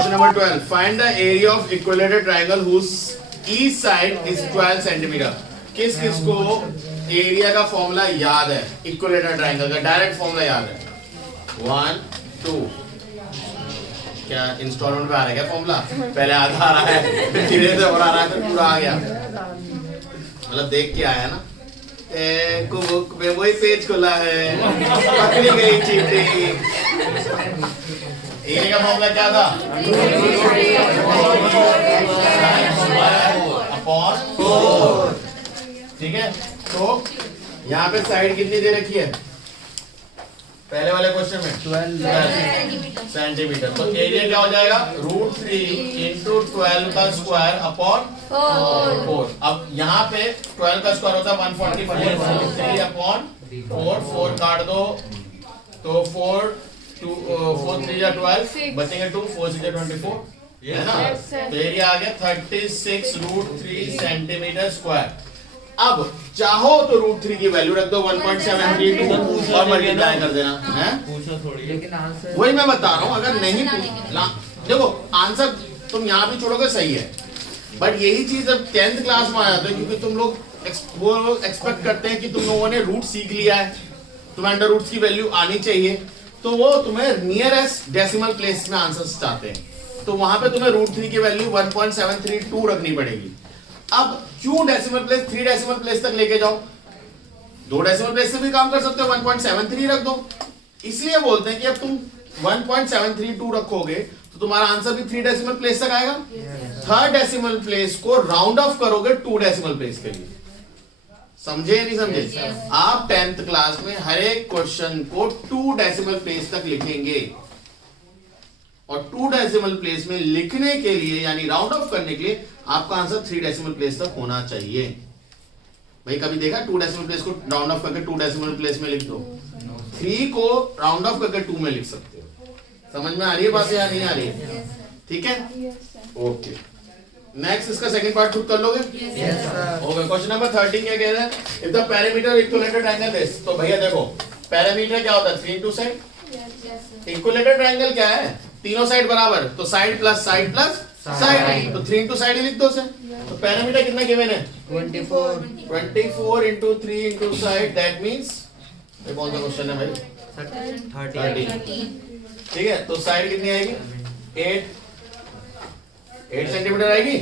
Question number 12. Find the area of equilateral triangle whose each side is 12 centimeter. किस किस को area का formula याद है? इक्विलेटरल ट्रायंगल का डायरेक्ट फॉर्मूला याद है? 1 2 क्या इंस्टॉलमेंट पे आ रहा है क्या फॉर्मूला? पहले आधा आ रहा है, फिर धीरे से और आ रहा है, फिर पूरा आ गया। मतलब देख के आया ना, बुक में वही पेज खुला है, पकड़ी गई चींटी। एरिया का फॉर्मूला क्या था? अपॉन 4। ठीक है, तो यहाँ पे साइड कितनी दे रखी है पहले वाले क्वेश्चन में? 12 सेंटीमीटर। तो एरिया क्या हो जाएगा? √3 इंटू 12 का स्क्वायर अपॉन 4। अब यहाँ पे 12 का स्क्वायर होता है 144, 3 अपॉन 4 काट दो तो 4 3 या 12 बचेंगे 2, 4 6 24 है ना। तो एरिया आ गया 36 √3 सेंटीमीटर स्क्वायर। अब चाहो तो √3 की वैल्यू रख दो 1.732 और मल्टीप्लाई कर देना है। पूछो थोड़ी, वही मैं बता रहा हूँ, अगर नहीं देखो आंसर तुम यहाँ भी छोड़ोगे सही है, बट यही चीज अब 10th क्लास में आ जाता है, क्योंकि तुम लोग वो एक्सपेक्ट करते हैं कि तुम लोगों ने रूट सीख लिया है, तुम्हें अंडर रूट्स की वैल्यू आनी चाहिए, तो वो तुम्हें नियरेस्ट डेसिमल प्लेस में आंसर चाहते हैं, तो वहां पे तुम्हें √3 की वैल्यू 1.732 रखनी पड़ेगी। अब क्यों डेसिमल प्लेस 3 डेसिमल प्लेस तक लेके जाओ? 2 डेसिमल प्लेस से भी काम कर सकते हो, 1.73 रख दो। इसलिए बोलते हैं कि अब तुम 1.732 रखोगे तो तुम्हारा आंसर भी 3 डेसिमल प्लेस तक आएगा। थर्ड डेसिमल प्लेस को राउंड ऑफ करोगे 2 डेसिमल प्लेस के लिए। समझे या नहीं समझे? आप 10th क्लास में हर एक क्वेश्चन को 2 डेसिमल प्लेस तक लिखेंगे, और 2 डेसिमल प्लेस में लिखने के लिए यानी राउंड ऑफ करने के लिए आपका आंसर 3 डेसिमल प्लेस तक होना चाहिए। भाई कभी देखा 2 डेसिमल प्लेस को राउंड ऑफ करके 2 डेसिमल प्लेस में लिख दो? 3 को राउंड ऑफ करके 2 में लिख सकते हो। समझ में आ रही है बात या नहीं आ रही है? ठीक है, ओके। नेक्स्ट इसका सेकंड पार्ट खुद कर लोगे? ओके। क्वेश्चन नंबर 13 क्या कह रहा है? If the parameter equilateral triangle this, तो भैया देखो पैरामीटर क्या होता है? 3 2 साइड। इक्विलेटरल ट्रायंगल क्या है? तीनों साइड बराबर, तो side plus side plus side, तो 3 इंटू साइड ही लिख दो उसे। तो पैरामीटर कितना गिवन है? 24 into 3 into side, that means ये कौन सा क्वेश्चन है भाई? 13। ठीक है, तो साइड कितनी आएगी? 8 सेंटीमीटर आएगी।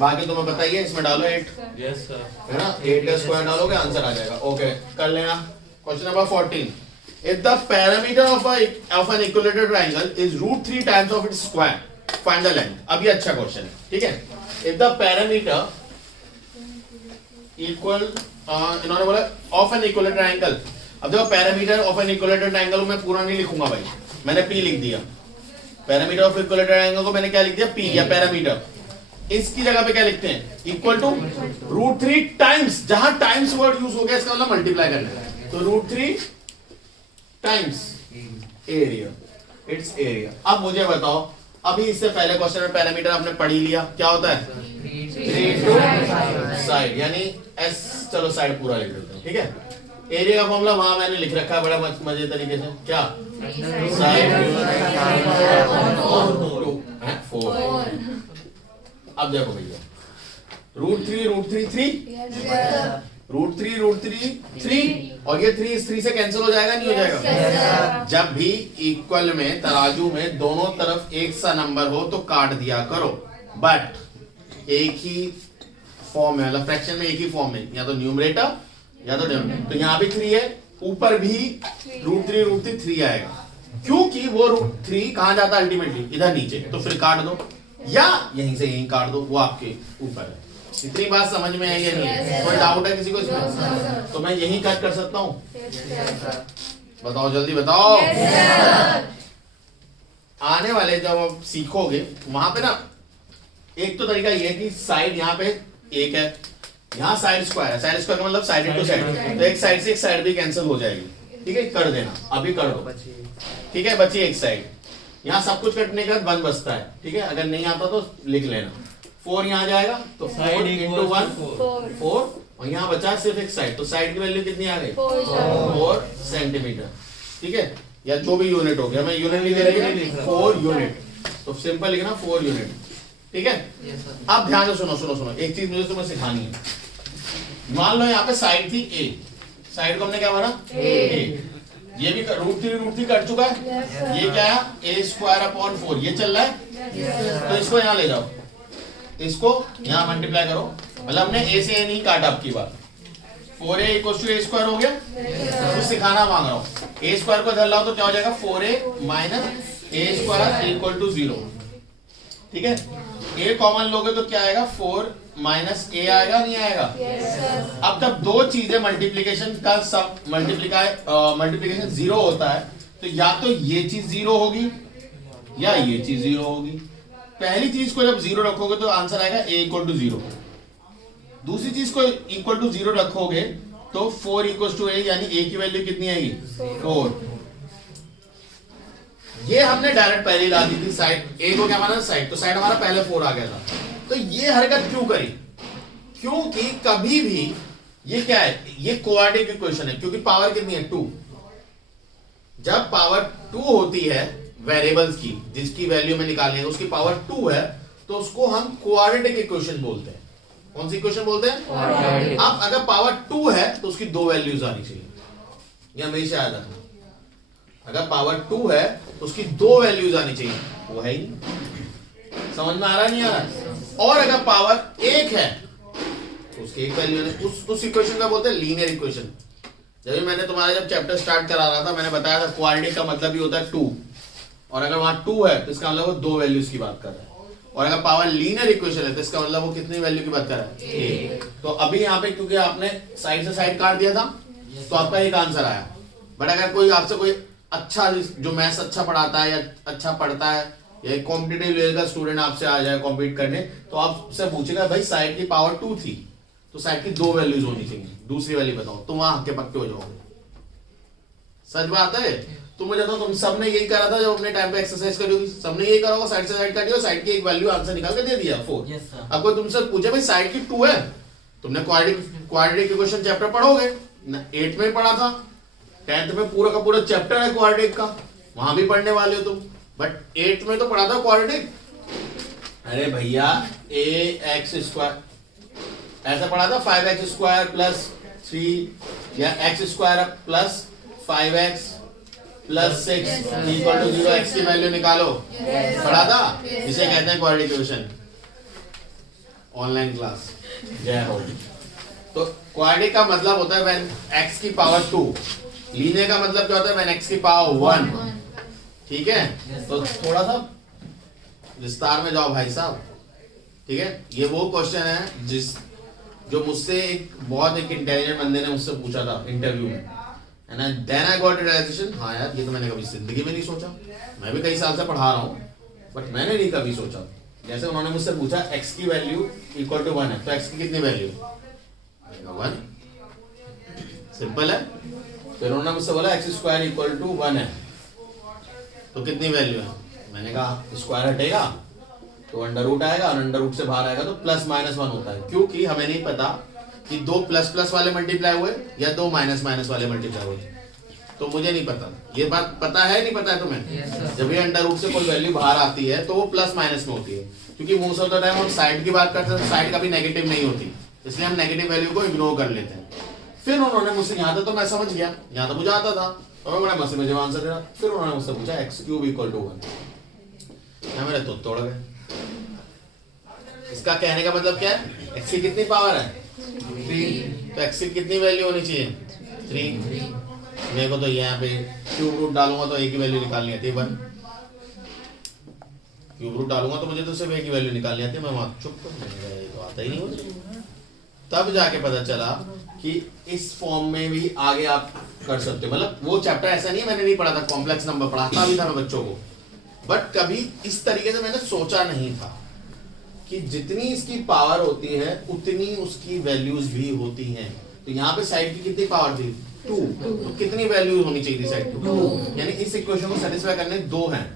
बाकी तुम्हें बताइए, इसमें डालो 8 है ना, 8 का स्क्वायर डालोगे आंसर आ जाएगा। ओके कर लेना। Question number 14, if the parameter of an equilateral triangle is √3 times of its square, find the length। अब ये अच्छा क्वेश्चन है, ठीक है। if the parameter equal इन्होंने बोला of an equilateral triangle। अब देखो parameter of an equilateral triangle मैं पूरा नहीं लिखूंगा भाई, मैंने P लिख दिया। पैरामीटर ऑफ इक्विलेटरल ट्रायंगल को मैंने क्या लिख दिया? P या पैरामीटर। इसकी जगह पे क्या लिखते हैं? इक्वल टू √3 टाइम्स, जहां टाइम्स वर्ड यूज हो गया इसका मतलब मल्टीप्लाई करना है, तो √3 टाइम्स एरिया, इट्स एरिया। अब मुझे बताओ, अभी इससे पहले क्वेश्चन में पैरामीटर आपने पढ़ ही लिया, क्या होता है? 3 साइड, यानी S, चलो साइड पूरा लिख देते हैं, ठीक है। एरिया का फॉर्मूला वहां मैंने लिख रखा है बड़ा मजे तरीके से, क्या? साइड 4। अब देखो भैया, √3 3 और ये 3 इस 3 से कैंसिल हो जाएगा, नहीं हो जाएगा? जब भी इक्वल में तराजू में दोनों तरफ एक सा नंबर हो तो काट दिया करो, बट एक ही फॉर्म है, मतलब फ्रैक्शन में एक ही फॉर्म है, या तो न्यूमरेटर या तो डिनोमिनेटर। तो यहाँ भी 3 है, ऊपर भी √3 3 आएगा, क्योंकि वो √3 कहां जाता है अल्टीमेटली? इधर नीचे, तो फिर काट दो, या यहीं से यहीं काट दो, वो आपके ऊपर है। इतनी बात समझ में आई है? नहीं कोई डाउट है किसी को इसमें? तो मैं यही कट कर सकता हूँ? बताओ जल्दी बताओ। आने वाले जब आप सीखोगे वहां पे ना, एक तो तरीका ये है कि साइड यहाँ पे एक है, यहाँ साइड स्क्वायर है, साइड स्क्वायर का मतलब साइड इनटू साइड, तो एक साइड से एक साइड भी कैंसिल हो जाएगी, ठीक है। कर देना, अभी कर दो, ठीक है। बची एक साइड, यहाँ सब कुछ कटने के बाद 1 बचता है, ठीक है। अगर नहीं आता तो लिख लेना, 4 यहाँ जाएगा तो 4 इंटू 1 4, और यहाँ बचा सिर्फ एक साइड, तो साइड की वैल्यू कितनी आ गई? 4 सेंटीमीटर, ठीक है। या जो भी यूनिट हो गया, मैं यूनिट नहीं दे रही, 4 यूनिट। तो सिंपल लिखना 4 यूनिट, ठीक है। Yes, sir. अब ध्यान से सुनो, एक चीज मुझे तुम्हें सिखानी है। मान लो यहाँ पे साइड थी ए, साइड को हमने क्या माना ए, ये भी √3 कट चुका है, ये क्या है a²/4, ये चल रहा है, तो इसको यहाँ ले जाओ, इसको यहाँ मल्टीप्लाई करो, मतलब हमने a से a नहीं काटा अब की बार, 4a = a² हो गया। कुछ सिखाना मांग रहा हूँ, a² को इधर लाओ तो क्या हो जाएगा 4a - a² = 0, ठीक है। a कॉमन लोगे तो क्या आएगा 4 - a आएगा, नहीं आएगा। अब जब दो चीजें मल्टीप्लीकेशन का सब मल्टीप्लीकेशन 0 होता है तो या तो ये चीज 0 होगी या ये चीज 0 होगी। पहली चीज को जब 0 रखोगे तो आंसर आएगा a = 0, दूसरी चीज को = 0 रखोगे तो 4 = a, यानी a की वैल्यू कितनी आएगी 4। ये हमने डायरेक्ट पहले ही ला दी थी, साइड a को क्या माना साइड, तो साइड हमारा पहले 4 आ गया था। तो ये हरकत क्यों करी, क्योंकि कभी भी ये क्या है, ये क्वाड्रेटिक इक्वेशन है, क्योंकि पावर कितनी है 2। जब पावर 2 होती है वेरिएबल्स की, जिसकी वैल्यू में निकालनी है उसकी पावर 2 है, तो उसको हम क्वाड्रेटिक इक्वेशन बोलते हैं। कौन सी इक्वेशन बोलते हैं? अब अगर पावर 2 है तो उसकी 2 वैल्यूज आनी चाहिए, ये हमेशा याद रखना। अगर पावर 2 है तो उसकी 2 वैल्यूज आनी चाहिए, वो है ही नहीं। समझ में आ रहा नहीं आ रहा? और अगर पावर 1 है तो उसकी एक वैल्यू है, उस इक्वेशन का बोलते हैं लीनियर इक्वेशन। जब मैंने तुम्हारा जब चैप्टर स्टार्ट करा रहा था मैंने बताया था क्वाड्रेटिक का मतलब ही होता है 2, और अगर वहां 2 है तो इसका मतलब वो 2 वैल्यूज की बात कर रहा है। और अगर पावर लीनियर इक्वेशन है तो इसका मतलब वो कितनी वैल्यू की बात कर रहा है 1। तो अभी यहाँ पे क्योंकि आपने साइड से साइड काट दिया था तो आपका एक आंसर आया। बट अगर कोई आपसे कोई अच्छा जो मैथ्स अच्छा पढ़ाता है या अच्छा पढ़ता है या कॉम्पिटिटिव लेवल का स्टूडेंट आपसे आ जाए कॉम्पीट करने, तो आपसे पूछेगा भाई साइड की पावर 2 थी तो साइड की 2 वैल्यूज होनी चाहिए, दूसरी वैल्यू बताओ, तो वहां हक्के पक्के हो जाओगे। सच बात है। तो मुझे तो तुम सबने यही करा था जब अपने टाइम पे एक्सरसाइज करी होगी, सबने यही करा होगा, साइड से साइड काटी और साइड की एक वैल्यू आंसर निकाल के दे दिया 4। अब कोई तुमसे पूछे भाई साइड की 2 है, तुमने क्वाड्रेटिक इक्वेशन चैप्टर पढ़ोगे, 8 में पढ़ा था, 10th में पूरा का पूरा चैप्टर है क्वाड्रेटिक का, वहां भी पढ़ने वाले हो तुम, बट 8th में तो पढ़ा था क्वाड्रेटिक। अरे भैया ax² ऐसा पढ़ा था 5x² + 3 या x² + 5x + 6 = 0, x की वैल्यू निकालो, पढ़ा था, इसे कहते हैं क्वाड्रेटिक इक्वेशन। ऑनलाइन क्लास जय हो। तो क्वाड्रेटिक का मतलब होता है व्हेन x की पावर 2, लीनियर का मतलब क्या होता है व्हेन x की पावर 1, ठीक है। तो थोड़ा सा विस्तार में जाओ भाई साहब, ठीक है। ये वो क्वेश्चन है जो मुझसे एक इंटेलिजेंट बंदे ने मुझसे पूछा था इंटरव्यू में, and then I got realization, हाँ यार ये तो मैंने कभी जिंदगी में नहीं सोचा। मैं भी कई साल से पढ़ा रहा हूँ बट मैंने नहीं कभी सोचा। जैसे उन्होंने मुझसे पूछा x की वैल्यू = 1 है, तो x की कितनी वैल्यू 1, सिंपल है। फिर उन्होंने मुझसे बोला x² = 1 है तो कितनी वैल्यू है, मैंने कहा स्क्वायर हटेगा तो अंडर आएगा, और अंडर से बाहर आएगा तो +-1 होता है, क्योंकि हमें नहीं पता कि 2 ++ वाले मल्टीप्लाई हुए या 2 -- वाले मल्टीप्लाई हुए, तो मुझे नहीं पता। ये बात पता है नहीं पता है तुम्हें? जब ये अंडर से कोई वैल्यू बाहर आती है तो वो +- में होती है, क्योंकि मोस्ट ऑफ द टाइम हम साइड की बात करते हैं, साइड कभी नेगेटिव नहीं होती, इसलिए हम नेगेटिव वैल्यू को इग्नोर कर लेते हैं। फिर उन्होंने मुझसे, यहाँ तक तो मैं समझ गया, यहाँ तो मुझे आता था और मैं मस्ती में जब आंसर दे रहा, फिर उन्होंने मुझसे पूछा x³ = 1, मेरे तो तोड़ गए। इसका कहने का मतलब क्या है, x की कितनी पावर है 3, तो x की कितनी वैल्यू होनी चाहिए 3। मेरे को तो यहाँ पे क्यूब रूट डालूंगा तो a की वैल्यू निकालनी आती है 1, क्यूब रूट डालूंगा तो मुझे तो सिर्फ a की वैल्यू निकालनी आती है। मैं वहां चुप तो आता ही नहीं मुझे। तब जाके पता चला कि इस फॉर्म में भी आगे आप कर सकते हो। मतलब वो चैप्टर ऐसा नहीं है मैंने नहीं पढ़ा था, कॉम्प्लेक्स नंबर पढ़ाता भी था मैं बच्चों को, बट कभी इस तरीके से मैंने सोचा नहीं था कि जितनी इसकी पावर होती है उतनी उसकी वैल्यूज भी होती हैं। तो यहाँ पे साइड की कितनी पावर थी 2, तो कितनी वैल्यू होनी चाहिए थी साइड की 2, यानी इस इक्वेशन को सेटिस्फाई करने 2 हैं,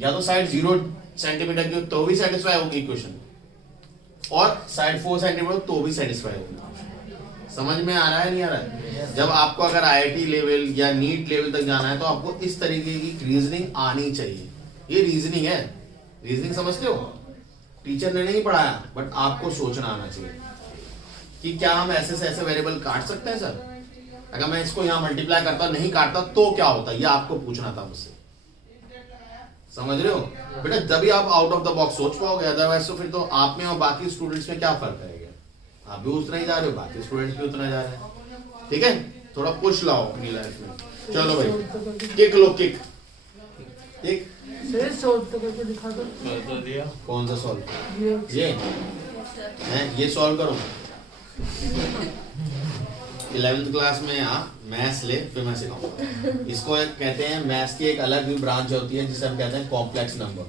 या तो साइड 0 सेंटीमीटर की तो भी सेटिस्फाई होगी इक्वेशन, और साइड 4 सेंटीमीटर तो भी सेटिस्फाई होगी। समझ में आ रहा है नहीं आ रहा है? जब आपको अगर IIT लेवल या नीट लेवल तक जाना है तो आपको इस तरीके की रीजनिंग आनी चाहिए। ये रीजनिंग है, रीजनिंग समझते हो? टीचर ने नहीं पढ़ाया, बट आपको सोचना आना चाहिए कि क्या हम ऐसे से ऐसे वेरिएबल काट सकते हैं सर? अगर मैं इसको यहाँ मल्टीप्लाई करता नहीं काटता तो क्या होता? ये आपको पूछना था मुझसे। समझ रहे हो बेटा? जब भी आप आउट ऑफ द बॉक्स सोच पाओगे, अदरवाइज तो फिर तो आप में और बाकी स्टूडेंट्स में क्या फर्क रहेगा? आप भी उतना ही जा रहे हो, बाकी स्टूडेंट्स भी उतना जा रहे हैं। ठीक है, थोड़ा पुश लाओ अपनी लाइफ में। चलो भाई, किक लो, किक किक। सॉल्व तो करके दिखा दो। तो दिया। कौन सा सॉल्व? ये हैं, ये सॉल्व करो। 11th क्लास में मैथ्स ले, फिर मैं सिखाऊंगा। इसको एक कहते हैं, मैथ्स की एक अलग भी ब्रांच होती है जिसे हम कहते हैं कॉम्प्लेक्स नंबर।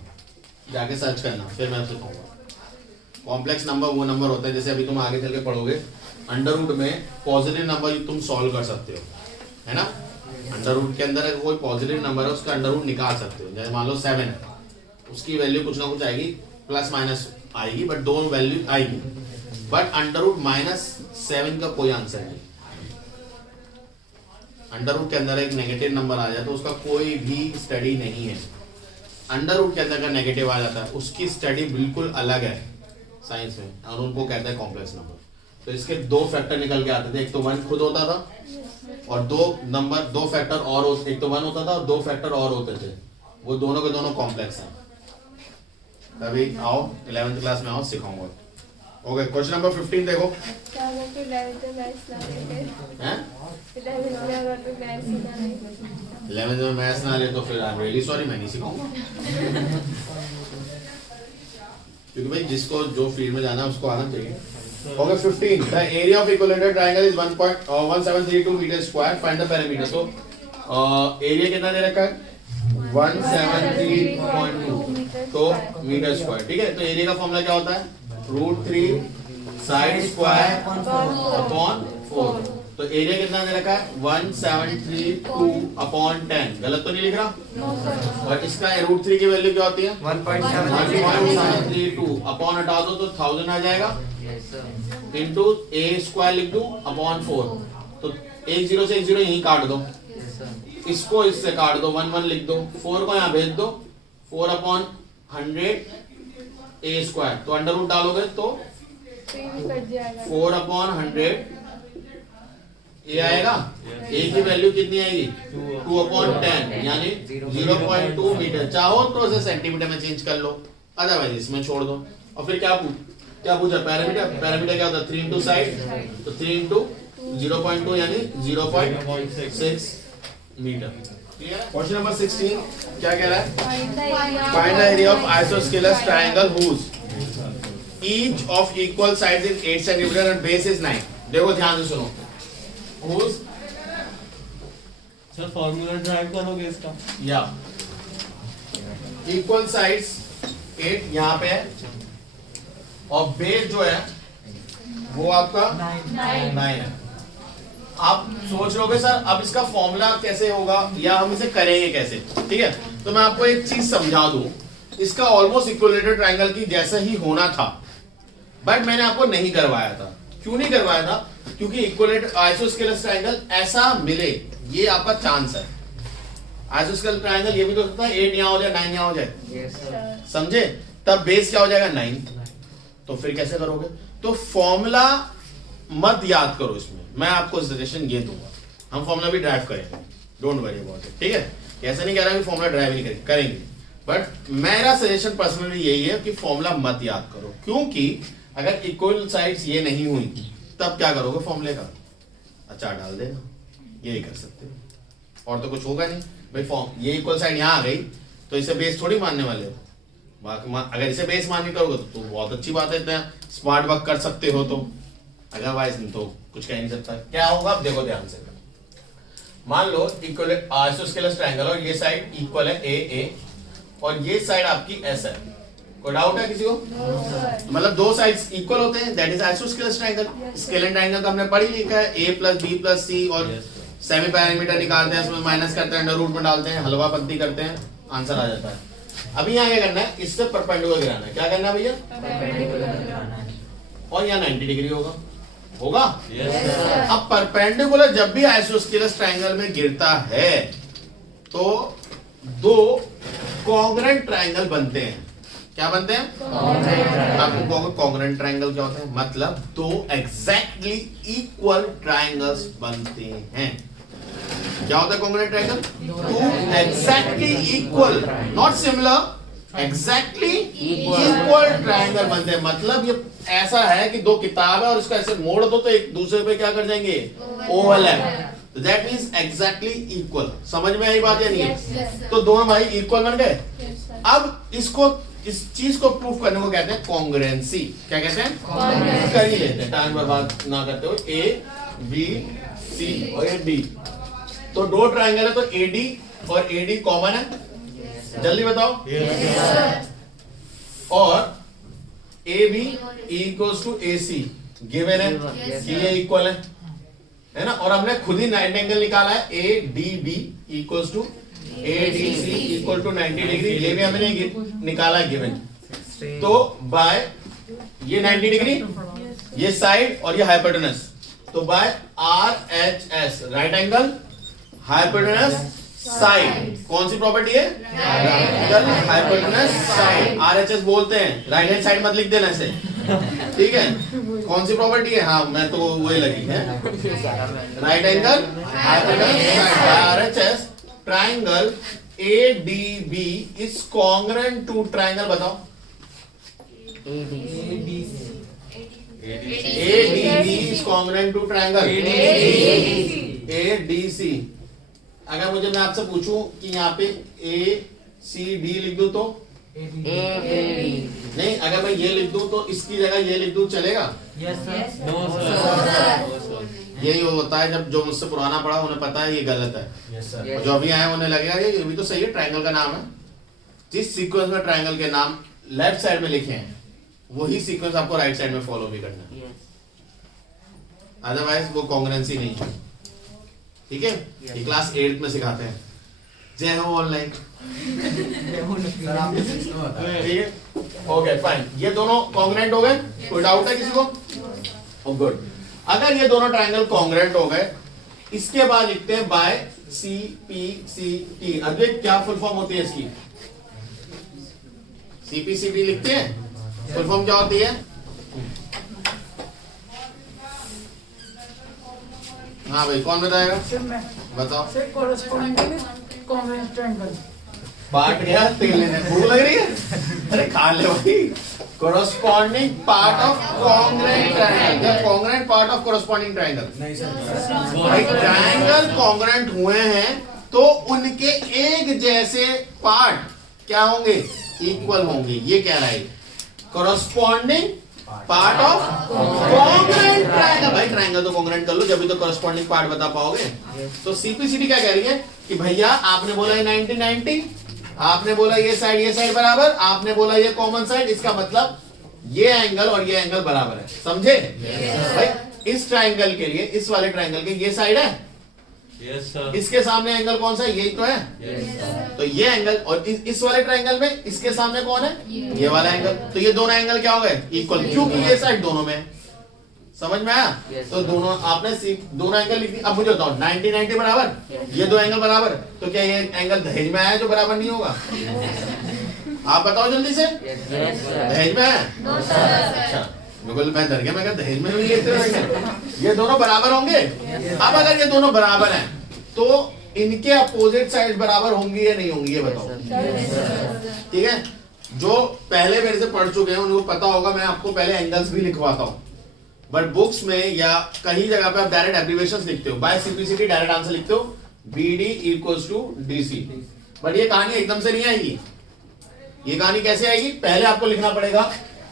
जाके सर्च करना, फिर मैं सिखाऊंगा। कॉम्प्लेक्स नंबर वो नंबर होता है, जैसे अभी तुम आगे चल के पढ़ोगे, अंडर रूट में पॉजिटिव नंबर तुम सॉल्व कर सकते हो, है ना? अंडर रूट के अंदर अगर कोई पॉजिटिव नंबर है उसका अंडर रूट निकाल सकते हो। जैसे मान लो 7 है, उसकी वैल्यू कुछ ना कुछ आएगी, प्लस माइनस आएगी, बट दोनों वैल्यू आएगी। बट अंडर रूट -7 का कोई आंसर नहीं। अंडर रूट के अंदर एक नेगेटिव नंबर आ जाए तो उसका कोई भी स्टडी नहीं है। अंडर रूट के अंदर का नेगेटिव आ जाता है, उसकी स्टडी बिल्कुल अलग है साइंस में, और उनको कहते हैं कॉम्प्लेक्स नंबर। तो इसके 2 फैक्टर निकल के आते थे, एक तो 1 खुद होता था और 2 फैक्टर और एक तो 1 होता था और 2 फैक्टर और होते थे, वो दोनों के दोनों कॉम्प्लेक्स हैं। तभी आओ 11th क्लास में आओ, सिखाऊंगा। ओके, क्वेश्चन नंबर 15 देखो। क्या वो कि 11th में मैथ्स ना लेते? हैं? 11th में अगर कोई मैथ्स ही ना ले 11th में मैथ्स ना ले तो फिर आई एम रियली सॉरी, मैं नहीं सिखाऊंगा। क्योंकि भाई जिसको जो फील्ड में जाना है उसको आना चाहिए। Okay, 15 the area of equilateral triangle is 1.1732 metre square, find the perimeter. तो एरिया कितना दे रखा है? 173.2 तो मीटर स्क्वायर। ठीक है, तो एरिया का फॉर्मूला क्या होता है? √3 साइड स्क्वायर अपॉन 4। तो एरिया कितना दे रखा है? 173.2/10। गलत तो नहीं लिख रहा? और इसका √3 की वैल्यू क्या होती है? 1.732 अपॉन हटा दो तो 1000 आ जाएगा, इंटू a स्क्वायर लिख दो अपॉन 4। तो 1 0 से 1 0 यहीं काट दो, इसको इससे काट दो, 1 1 लिख दो, 4 को यहाँ भेज दो, 4/100 a स्क्वायर। तो अंडर रूट डालोगे तो भी कट जाएगा। 4/100 a आएगा। a की वैल्यू कितनी आएगी? 2/10 यानी 0.2 मीटर। चाहो तो इसे सेंटीमीटर में चेंज कर लो, अदरवाइज इसमें छोड़ दो। और फिर क्या पूछा? पैरामीटर। पैरामीटर क्या होता है? 3 इंटू साइड, तो 3 इंटू 0.2 यानी 0.6 मीटर। क्वेश्चन नंबर 16 क्या कह रहा है? Find the area of isosceles triangle whose each of equal sides is 8 cm and base is 9। देखो ध्यान से सुनो, whose सर फॉर्मूला ड्राइव करोगे इसका? या इक्वल साइड्स 8 यहाँ पे है और बेस जो है वो आपका 9 है। आप सोच लोगे सर अब इसका फॉर्मूला कैसे होगा या हम इसे करेंगे कैसे? ठीक है, तो मैं आपको एक चीज समझा दूं, इसका ऑलमोस्ट इक्विलेटरल ट्रायंगल की जैसा ही होना था, बट मैंने आपको नहीं करवाया था। क्यों नहीं करवाया था? क्योंकि इक्विलेटरल आइसोस्केलस ट्रायंगल ऐसा मिले, ये आपका चांस है। आइसोस्केलस ट्रायंगल ये भी तो हो सकता है 8 यहाँ हो जाए 9 यहाँ हो जाए, समझे? तब बेस क्या हो जाएगा? 9। तो फिर कैसे करोगे? तो फॉर्मूला मत याद करो इसमें, मैं आपको सजेशन ये दूंगा, हम फॉर्मूला भी ड्राइव करेंगे, डोंट वरी अबाउट इट। ठीक है, ऐसा नहीं कह रहा कि फॉर्मूला ड्राइव नहीं करेंगे, बट मेरा सजेशन पर्सनली यही है कि फॉर्मूला मत याद करो, क्योंकि अगर इक्वल साइड्स ये नहीं हुई तब क्या करोगे फॉर्मूले का? अच्छा डाल देना, यही कर सकते हो, और तो कुछ होगा नहीं भाई। फॉर्म ये इक्वल साइड यहाँ आ गई तो इसे बेस थोड़ी मानने वाले हो। अगर इसे बेस मान के करोगे तो बहुत अच्छी बात है, इतना स्मार्ट वर्क कर सकते हो, तो अदरवाइज नहीं तो कुछ कह नहीं सकता। क्या होगा अब देखो ध्यान से, मान लो इक्वल आइसोस्केलस ट्रायंगल और ये साइड इक्वल है ए और ये साइड आपकी एस है। कोई डाउट है किसी को? मतलब 2 साइड्स इक्वल होते हैं, that is isosceles triangle. Scalar triangle का हमने पढ़ी लिखा है, a + b + c, और सेमी पैरामीटर निकालते हैं, उसमें माइनस करते हैं, अंडर रूट में डालते हैं, हलवा पत्ती करते हैं, आंसर आ जाता है। अभी यहाँ क्या करना है? इससे परपेंडिकुलर गिराना है। क्या करना है भैया? और यहाँ 90 डिग्री होगा। अब परपेंडिकुलर जब भी आइसोस्केलस ट्रायंगल में गिरता है तो 2 कॉन्ग्रुएंट ट्रायंगल बनते हैं। क्या बनते हैं? आपको कहोगे कॉन्ग्रुएंट ट्रायंगल क्या होता है? मतलब दो एग्जैक्टली इक्वल ट्रायंगल्स बनते हैं। क्या होता है congruent triangle? Two exactly equal, not similar, exactly equal triangle बनते हैं। मतलब ये ऐसा है कि दो किताब है और इसका ऐसे मोड़ दो तो एक दूसरे पे क्या कर जाएंगे? ओवरलैप। तो दैट मींस एग्जैक्टली इक्वल। समझ में आई बात या नहीं? तो दोनों भाई इक्वल बन गए। अब इसको, इस चीज को प्रूफ करने को कहते हैं कॉन्ग्रुएंसी। क्या कहते हैं? कर ही लेते हैं टाइम बर्बाद ना करते हुए। ए बी सी और ए डी, तो दो ट्रायंगल है तो एडी और एडी कॉमन है। जल्दी बताओ। और A B equals to A C given है कि ये इक्वल है ना। और हमने खुद ही 90 एंगल निकाला है। A D B equals to A D C equal to 90 degree, ये भी हमने निकाला है गिवन। तो बाय ये 90 डिग्री, ये साइड और ये हाइपोटेनस, तो by R H S right angle hypotenuse side. कौन सी प्रॉपर्टी है? Hypotenuse side. आरएचएस बोलते हैं, राइट हैंड साइड मत लिख देना ऐसे, ठीक है? कौन सी प्रॉपर्टी है? हाँ मैं तो वही लगी है, right angle hypotenuse side. RHS triangle ADB is congruent to triangle, बताओ। ADB is congruent to triangle ADC. अगर मुझे मैं आपसे पूछूं कि यहाँ पे ए सी डी लिख दूं तो नहीं, अगर मैं ये लिख दूं तो इसकी जगह ये लिख दूं, चलेगा? No sir. यही होता है जब जो मुझसे पुराना पढ़ा उन्हें पता है ये गलत है। जो अभी आए उन्हें लगेगा ये भी तो सही है, ट्रायंगल का नाम है। जिस सीक्वेंस में ट्रायंगल के नाम लेफ्ट साइड में लिखे हैं वही सीक्वेंस आपको राइट साइड में फॉलो भी करना है, अदरवाइज वो कॉन्ग्रुएंसी नहीं है। ठीक है? ये क्लास 8 में सिखाते हैं। जय हो ऑनलाइन। ठीक है, ओके फाइन। ये दोनों कॉन्ग्रुएंट हो गए, कोई डाउट है किसी को? Oh good. अगर ये दोनों ट्रायंगल कॉन्ग्रुएंट हो गए, इसके बाद लिखते हैं by C P C T. Advait क्या फुल फॉर्म होती है इसकी? सीपीसीटी लिखते हैं, फुल फॉर्म क्या होती है? हाँ भाई कौन बताएगा? सर मैं बताओ। Sir corresponding congruent triangle. Part गया तेल लेने, भूख लग रही है? अरे खा ले भाई। Corresponding part of congruent triangle या congruent part of corresponding triangle. नहीं सर, भाई ट्रायंगल कॉन्ग्रुएंट हुए हैं तो उनके एक जैसे पार्ट क्या होंगे? इक्वल होंगे। ये कह रहा है corresponding part of congruent triangle. भाई ट्रायंगल तो कॉन्ग्रुएंट कर लो जब भी तो कॉरेस्पॉन्डिंग पार्ट बता पाओगे। तो सीपीसीटी क्या कह रही है कि भैया आपने बोला ये 90 90, आपने बोला ये साइड बराबर, आपने बोला ये कॉमन साइड, इसका मतलब ये एंगल और ये एंगल बराबर है। समझे? भाई इस ट्रायंगल के लिए, इस वाले ट्रायंगल के ये साइड है, यस सर, इसके सामने एंगल कौन सा है? यही तो है। यस तो ये एंगल और इस वाले ट्रायंगल में इसके सामने कौन है? ये वाला एंगल। तो ये दोनों एंगल क्या हो गए? इक्वल, क्योंकि ये साइड दोनों में है। समझ में आया? तो दोनों आपने दोनों एंगल लिख दी। अब मुझे बताओ 90 90 बराबर, ये दो एंगल बराबर, तो क्या ये एंगल दहेज में आया जो बराबर नहीं होगा? आप बताओ जल्दी से। दहेज में है? अच्छा बिल्कुल, मैं डर गया, मैं कहा दहेज में भी लेते होंगे। ये दोनों बराबर होंगे। अब अगर ये दोनों बराबर हैं तो इनके अपोजिट साइड बराबर होंगी या नहीं होंगी? ये बताओ। ठीक है, जो पहले मेरे से पढ़ चुके हैं उनको पता होगा, मैं आपको पहले एंगल्स भी लिखवाता हूं। बट बुक्स में या कहीं जगह पे आप डायरेक्ट एब्रिविएशंस लिखते हो, बाय सीपीसीटी डायरेक्ट आंसर लिखते हो BD equals to DC. But ये कहानी एकदम से नहीं आएगी। ये कहानी कैसे आएगी? पहले आपको लिखना पड़ेगा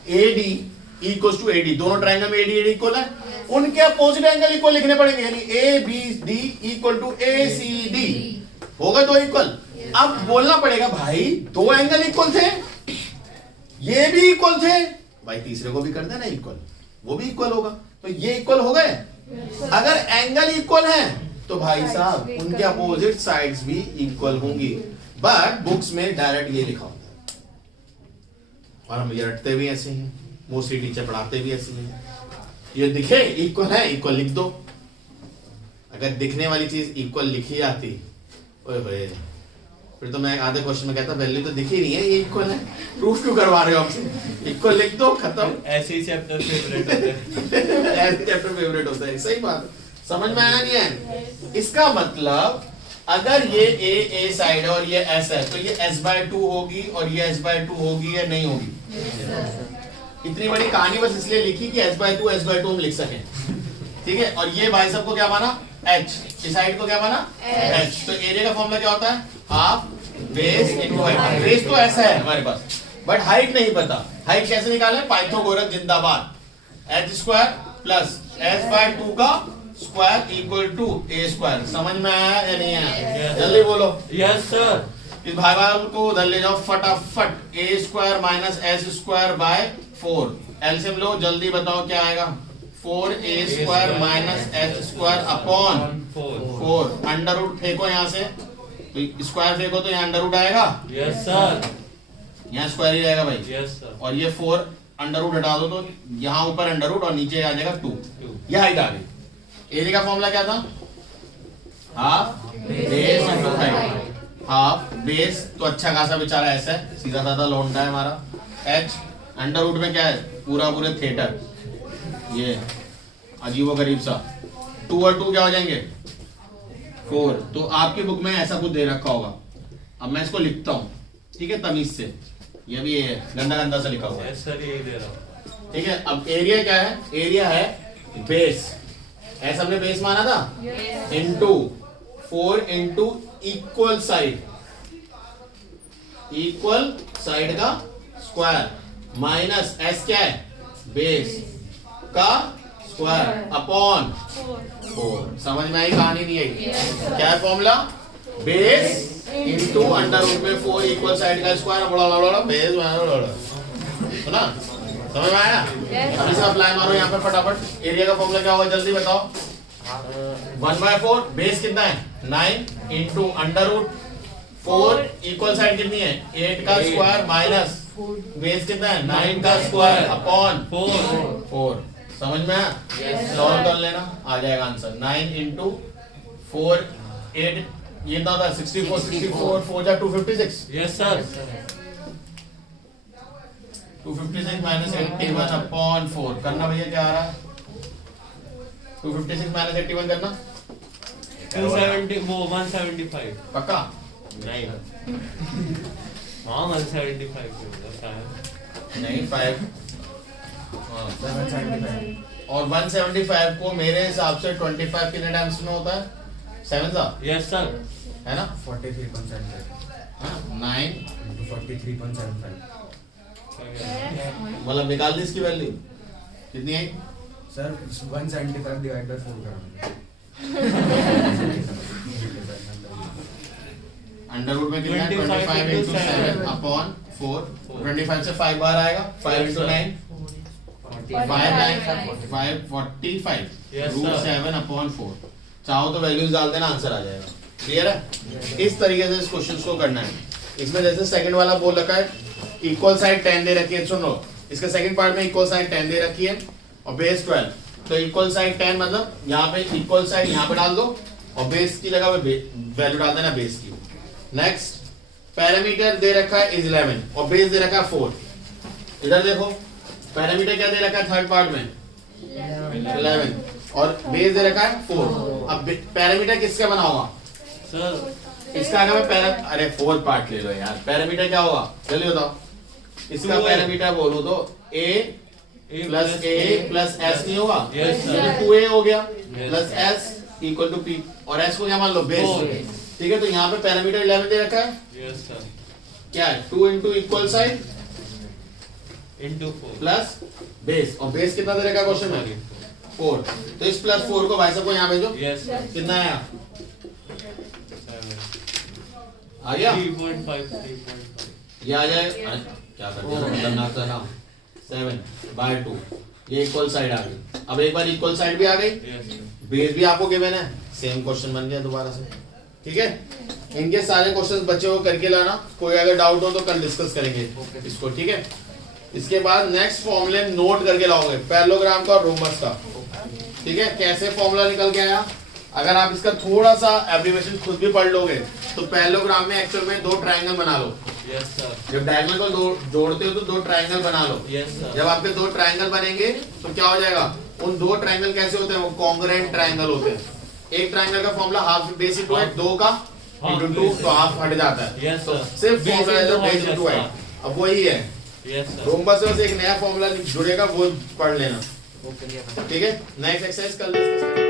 एडी इक्वल्स टू एडी। दोनों ट्रायंगल में एडी एडी इक्वल है, उनके अपोजिट एंगल इक्वल लिखने पड़ेंगे, यानी A B D equal to A C D. हो गए दो इक्वल। अब बोलना पड़ेगा भाई दो एंगल इक्वल थे, ये भी इक्वल थे, भाई तीसरे को भी कर देना इक्वल, वो भी इक्वल होगा। तो ये इक्वल हो गए। अगर एंगल इक्वल है तो भाई साहब उनके अपोजिट साइड्स भी इक्वल होंगी। बट बुक्स में डायरेक्ट ये लिखा होता है और हम ये रटते भी ऐसे हैं, मोस्टली टीचर पढ़ाते भी ऐसे हैं। ये दिखे इक्वल है, इक्वल लिख दो। अगर दिखने वाली चीज इक्वल लिखी आती, ओए होए फिर तो मैं आधे क्वेश्चन में कहता वैल्यू तो दिख ही नहीं है, ये इक्वल है, प्रूफ क्यों करवा रहे हो आपसे, इक्वल लिख दो खत्म। ऐसे ही चैप्टर फेवरेट होते हैं। ऐसे चैप्टर फेवरेट होता है, सही बात है। समझ में आया नहीं है? इसका मतलब अगर ये ए साइड है और ये एस है तो ये s/2 होगी और ये s/2 होगी या नहीं होगी? इतनी बड़ी कहानी बस इसलिए लिखी कि s/2 हम लिख सकें, ठीक है। और ये भाई साहब को क्या माना, h, इस साइड को क्या माना h। तो एरिया का फॉर्मूला क्या होता है, half base into height. Base तो ऐसा है हमारे पास, बट हाइट नहीं पता। हाइट कैसे निकालें, पाइथागोरस जिंदाबाद। h² प्लस s/2 का square equal to a square. समझ में आया या नहीं आया? जल्दी बोलो। Yes sir. इस भाई भाई को उधर ले जाओ फटाफट। a² minus s² bye 4, LCM लो, जल्दी बताओ क्या आएगा। 4a² minus s² upon 4। Under root फेंको यहाँ से, तो स्क्वायर फेंको तो यहाँ अंडर रूट आएगा। Yes sir. यहाँ स्क्वायर ही रहेगा भाई। Yes sir. और ये 4 अंडर रूट हटा दो तो यहाँ ऊपर अंडर रूट और नीचे आ जाएगा 2। ये हाइट आ गई। एरिया का फॉर्मूला क्या था, half base into height. Half base तो अच्छा खासा बेचारा ऐसा है, सीधा साधा लौंडा है हमारा। h अंडर रूट में क्या है, पूरा पूरे थिएटर, ये अजीबो गरीब सा। 2 और 2 क्या हो जाएंगे, 4। तो आपकी बुक में ऐसा कुछ दे रखा होगा। अब मैं इसको लिखता हूँ, ठीक है, तमीज से। ये भी है गंदा गंदा सा लिखा हुआ है। यस सर, यही दे रहा हूँ। ठीक है। अब एरिया क्या है, एरिया है बेस, ऐसा हमने बेस माना था, into 4 into equal side, equal side का स्क्वायर माइनस एस क्या है, बेस का स्क्वायर अपॉन 4। समझ में आई कहानी नहीं आई? क्या है formula, base into under root में 4 इक्वल साइड का स्क्वायर, बड़ा बेस ना। समझ में आया? अभी से अप्लाई मारो यहाँ पे फटाफट। एरिया का फॉर्मूला क्या होगा जल्दी बताओ। 1/4 बेस कितना है 9 into under root 4 equal side कितनी है 8 का स्क्वायर माइनस बेस कितना है 9 का स्क्वायर अपॉन 4। समझ में आया? सॉल्व कर लेना, आ जाएगा आंसर। 9 इंटू 4 8 ये कितना होता है 64 4 जा 256। Yes sir. 256 माइनस 81 अपॉन 4 करना भैया, क्या आ रहा है 256 माइनस 81 करना 270 वो 175। पक्का? नहीं हाँ 175 होगा शायद। नहीं 5 और 175 को मेरे हिसाब से 25 कितने टाइम्स में होता है 7 सा, यस सर। है ना? 43.75 9 into 43.75 मतलब निकाल दी इसकी वैल्यू कितनी आई सर 175 डिवाइड बाय 4 करोगे अंडर रूट में कितना है 25 इंटू 7 अपॉन 4। 25 से 5 बार आएगा 5 इंटू 9 545 Yes, रूट sir. 7 अपॉन 4। चाहो तो वैल्यूज डाल देना, आंसर आ जाएगा। क्लियर है? इस तरीके से इस क्वेश्चन को करना है। इसमें जैसे सेकंड वाला बोल रखा है इक्वल साइड 10 दे रखी है, सुनो इसके सेकंड पार्ट में इक्वल साइड 10 दे रखी है और बेस 12। तो इक्वल साइड 10 मतलब यहाँ पे इक्वल साइड यहाँ पे डाल दो और बेस की जगह पे वैल्यू डाल देना बेस की। नेक्स्ट पैरामीटर दे रखा है 11 और बेस दे रखा है 4। इधर देखो पैरामीटर क्या दे रखा है थर्ड पार्ट में 11 और बेस दे रखा है 4। अब पैरामीटर किसका बना होगा सर इसका आगे मैं अरे फोर्थ पार्ट ले लो यार। पैरामीटर क्या होगा जल्दी बताओ। इसका 2A पैरामीटर बोलो तो a plus a plus s नहीं होगा? Yes, sir. 2a हो गया Yes. Plus s equal to p और s को क्या मान लो बेस। 4। ठीक है, तो यहाँ पे पैरामीटर 11 दे रखा है, यस सर। क्या है 2 into equal side into 4 plus base और बेस कितना दे रखा है क्वेश्चन में 4। तो इस प्लस 4 को भाई साहब को यहाँ भेजो, यस सर। कितना आया आ गया 3.5 ये आ जाए क्या कर दिया खतरनाक सा नाम 7/2। ये इक्वल साइड आ गई। अब एक बार इक्वल साइड भी आ गई, यस सर। बेस भी आपको गिवन है, सेम क्वेश्चन बन गया दोबारा से। ठीक है, इनके सारे क्वेश्चंस बच्चे को करके लाना, कोई अगर डाउट हो तो कल डिस्कस करेंगे इसको। ठीक है, इसके बाद नेक्स्ट फॉर्मूले नोट करके लाओगे पैरेललोग्राम का और रोमस का। ठीक है, कैसे फॉर्मूला निकल के आया अगर आप इसका थोड़ा सा एब्रीविएशन खुद भी पढ़ लोगे तो पैरेललोग्राम में एक्चुअल में 2 ट्रायंगल बना लो। Yes, sir. जब डायगोनल को जोड़ते हो तो 2 ट्रायंगल बना लो। Yes, sir. जब आपके 2 ट्रायंगल बनेंगे तो क्या हो जाएगा, उन 2 ट्रायंगल कैसे होते हैं, वो कॉन्ग्रुएंट ट्रायंगल होते हैं। एक ट्रायंगल का formula half base into height, 2 का इनटू 2 तो हाफ हट जाता है। Yes, तो sir. सिर्फ Base formula into base height, into yes, height, अब वही है। Yes, sir. रोम्बस से बस एक नया फॉर्मूला जुड़ेगा, वो पढ़ लेना। Okay. ठीक है, नेक्स्ट एक्सरसाइज कल डिस्कस करेंगे।